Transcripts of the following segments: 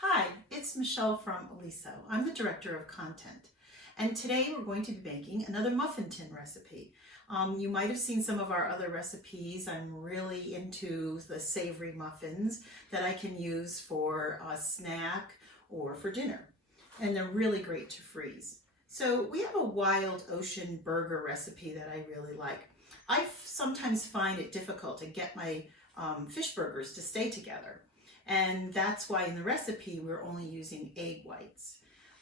Hi, it's Michelle from Eliso. I'm the Director of Content. And today we're going to be making another muffin tin recipe. You might have seen some of our other recipes. I'm really into the savory muffins that I can use for a snack or for dinner. And they're really great to freeze. So we have a wild ocean burger recipe that I really like. I sometimes find it difficult to get my fish burgers to stay together. And that's why in the recipe we're only using egg whites.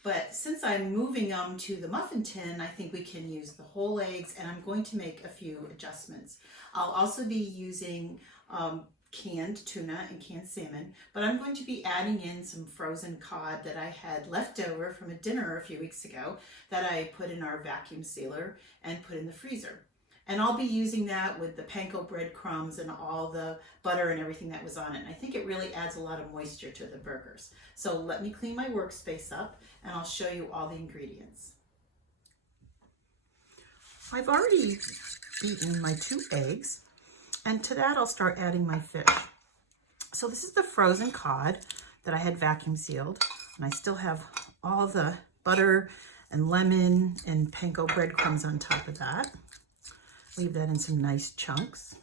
But since I'm moving them to the muffin tin, I think we can use the whole eggs, and I'm going to make a few adjustments. I'll also be using canned tuna and canned salmon, but I'm going to be adding in some frozen cod that I had left over from a dinner a few weeks ago that I put in our vacuum sealer and put in the freezer. And I'll be using that with the panko breadcrumbs and all the butter and everything that was on it. And I think it really adds a lot of moisture to the burgers. So let me clean my workspace up and I'll show you all the ingredients. I've already beaten my 2 eggs, and to that I'll start adding my fish. So this is the frozen cod that I had vacuum sealed, and I still have all the butter and lemon and panko breadcrumbs on top of that. Leave that in some nice chunks.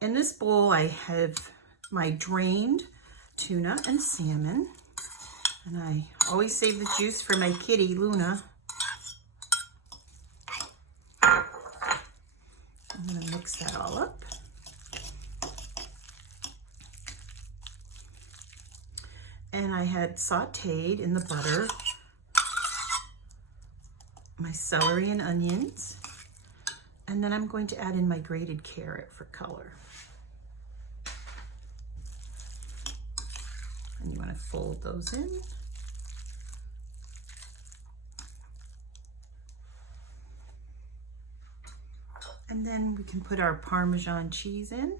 In this bowl, I have my drained tuna and salmon. And I always save the juice for my kitty, Luna. I'm gonna mix that all up. And I had sauteed in the butter my celery and onions. And then I'm going to add in my grated carrot for color. And you want to fold those in. And then we can put our Parmesan cheese in.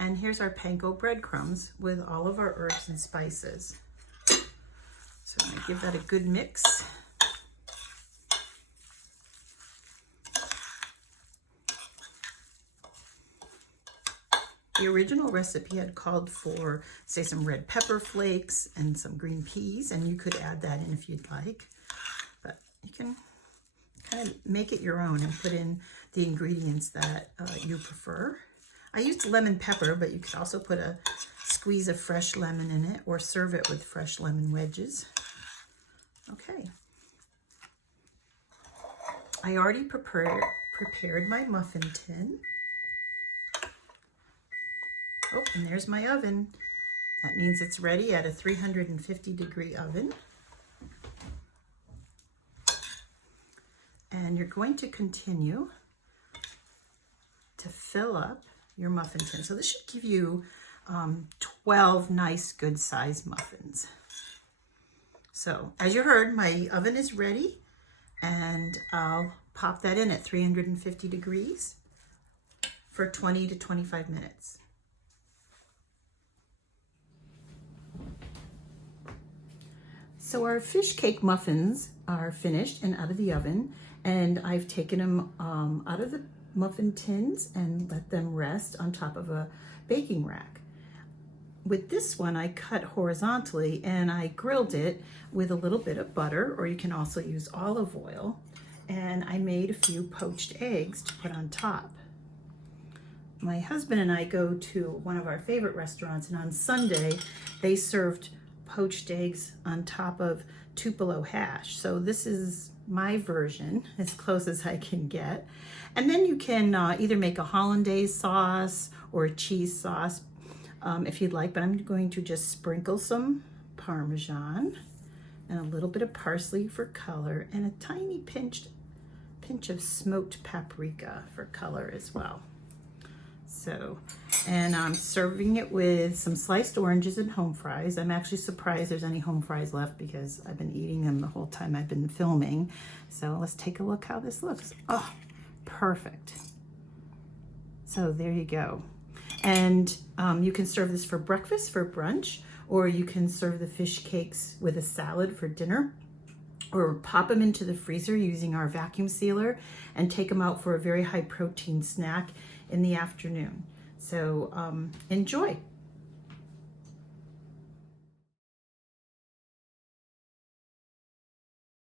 And here's our panko breadcrumbs with all of our herbs and spices. So I'm going to give that a good mix. The original recipe had called for, say, some red pepper flakes and some green peas, and you could add that in if you'd like. But you can kind of make it your own and put in the ingredients that you prefer. I used lemon pepper, but you could also put a squeeze of fresh lemon in it or serve it with fresh lemon wedges. Okay. I already prepared my muffin tin. Oh, and there's my oven. That means it's ready at a 350-degree oven. And you're going to continue to fill up your muffin tin. So this should give you 12 nice, good-sized muffins. So as you heard, my oven is ready, and I'll pop that in at 350 degrees for 20 to 25 minutes. So our fish cake muffins are finished and out of the oven, and I've taken them out of the muffin tins and let them rest on top of a baking rack. With this one, I cut horizontally and I grilled it with a little bit of butter, or you can also use olive oil, and I made a few poached eggs to put on top. My husband and I go to one of our favorite restaurants, and on Sunday they served poached eggs on top of Tupelo hash. So this is my version, as close as I can get. And then you can either make a hollandaise sauce or a cheese sauce if you'd like, but I'm going to just sprinkle some Parmesan and a little bit of parsley for color, and a tiny pinch of smoked paprika for color as well. So, and I'm serving it with some sliced oranges and home fries. I'm actually surprised there's any home fries left because I've been eating them the whole time I've been filming. So let's take a look how this looks. Oh, perfect. So there you go. And you can serve this for breakfast, for brunch, or you can serve the fish cakes with a salad for dinner, or pop them into the freezer using our vacuum sealer and take them out for a very high protein snack in the afternoon. So enjoy.